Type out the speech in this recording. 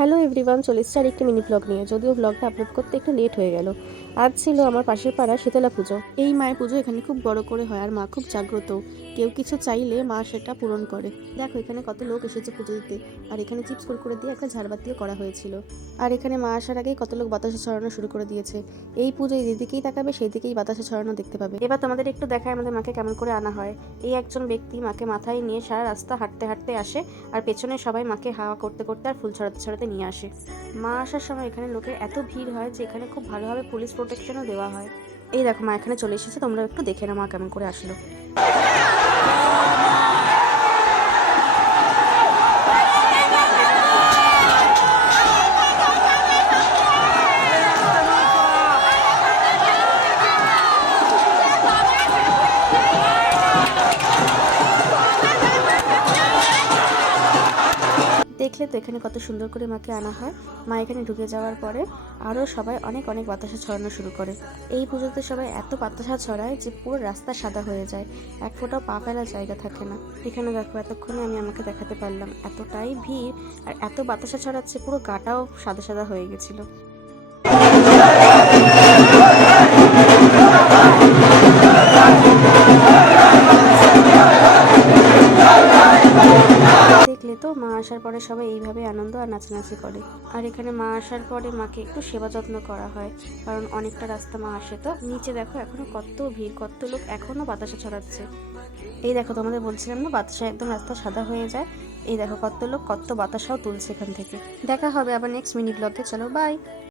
Hello everyone, চলে এসেছি আরেকটি মিনি ব্লগ নিয়ে। যদিও ব্লগটা আপলোড করতে একটু লেট হয়ে গেল। আজ ছিল আমার পাশের পাড়া শীতলা পুজো। এই মায়ের পুজো এখানে খুব বড় করে হয়, আর মা খুব জাগ্রত। কেউ কিছু চাইলে মা সেটা পূরণ করে। দেখো এখানে কত লোক এসেছে পুজো দিতে। আর এখানে চিপস করে দিয়ে একটা ঝাড়বাতিও করা হয়েছিল। আর এখানে মা আসার আগেই কত লোক বাতাসা ছড়ানো শুরু করে দিয়েছে। এই পুজোয় যেদিকেই তাকাবে সেই দিকেই বাতাসা ছড়ানো দেখতে পাবে। এবার তোমাদের একটু দেখায় আমাদের মাকে কেমন করে আনা হয়। এই একজন ব্যক্তি মাকে মাথায় নিয়ে সারা রাস্তা হাঁটতে হাঁটতে আসে, আর পেছনে সবাই মাকে হাওয়া করতে করতে আর ফুল ছড়াতে ছড়াতে নিয়ে আসে। মা আসার সময় এখানে লোকের এত ভিড় হয় যে এখানে খুব ভালোভাবে পুলিশ প্রোটেকশনও দেওয়া হয়। এই দেখো মা এখানে চলে এসেছে, তোমরা একটু দেখে নাও মা কেমন করে আসলো। দেখলে তো এখানে কত সুন্দর করে মাকে আনা হয়। মা এখানে ঢুকে যাওয়ার পরে আরও সবাই অনেক অনেক বাতাসা ছড়ানো শুরু করে। এই পুজোতে সবাই এত বাতাসা ছড়ায় যে পুরো রাস্তা সাদা হয়ে যায়, এক ফোঁটাও পা ফেলার জায়গা থাকে না। এখানে দেখো এতক্ষণে আমি আমাকে দেখাতে পারলাম, এতটাই ভিড় আর এত বাতাসা ছড়াচ্ছে পুরো গাটাও সাদা সাদা হয়ে গেছিলো। দেখলে তো মা আসার পরে সবাই এইভাবে আনন্দ আর নাচানাচি করে। আর এখানে মা আসার পরে মাকে একটু সেবা যত্ন করা হয়, কারণ অনেকটা রাস্তা মা আসে তো। নিচে দেখো এখনো কত ভিড়, কত লোক এখনো বাতাসা ছড়াচ্ছে। এই দেখো তোমাদের বলছিলাম না বাতাসা একদম রাস্তা সাদা হয়ে যায়। এই দেখো কত লোক কত বাতাসাও তুলছে এখান থেকে। দেখা হবে আবার নেক্সট মিনি ব্লগে, চলো বাই।